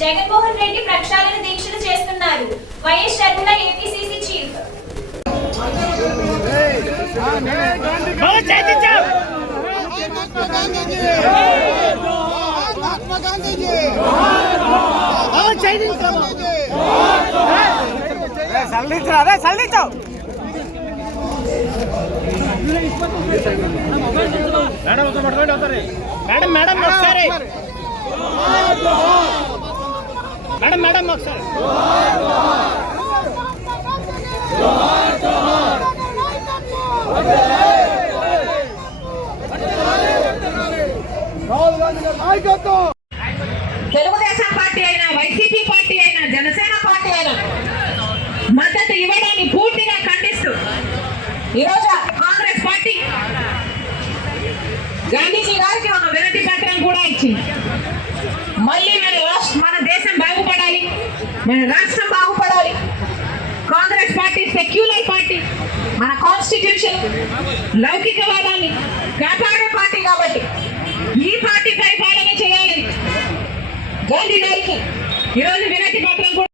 జగన్మోహన్ రెడ్డి ప్రక్షాళన దీక్షలు చేస్తున్నారు. YS Sharmila APCC chief. Madam madam madam madam madam madam ఒకసారి. తెలుగుదేశం పార్టీ అయినా వైసీపీ పార్టీ అయినా జనసేన పార్టీ అయినా మద్దతు ఇవ్వడాన్ని పూర్తిగా ఖండిస్తూ ఈరోజు కాంగ్రెస్ పార్టీ గాంధీజీ గారికి ఒక వినతి పత్రం కూడా ఇచ్చింది మళ్ళీ మన రాష్ట్ర మన దేశం బాగుపడాలి మన రాష్ట్రం బాగుపడాలి. Congress party secular party. మన కాన్స్టిట్యూషన్ లౌకికవాదాన్ని కాపాడే పార్టీ కాబట్టి ఈ పార్టీ పరిపాలన చేయాలి. గాంధీ గారికి ఈరోజు వినతి పత్రం కూడా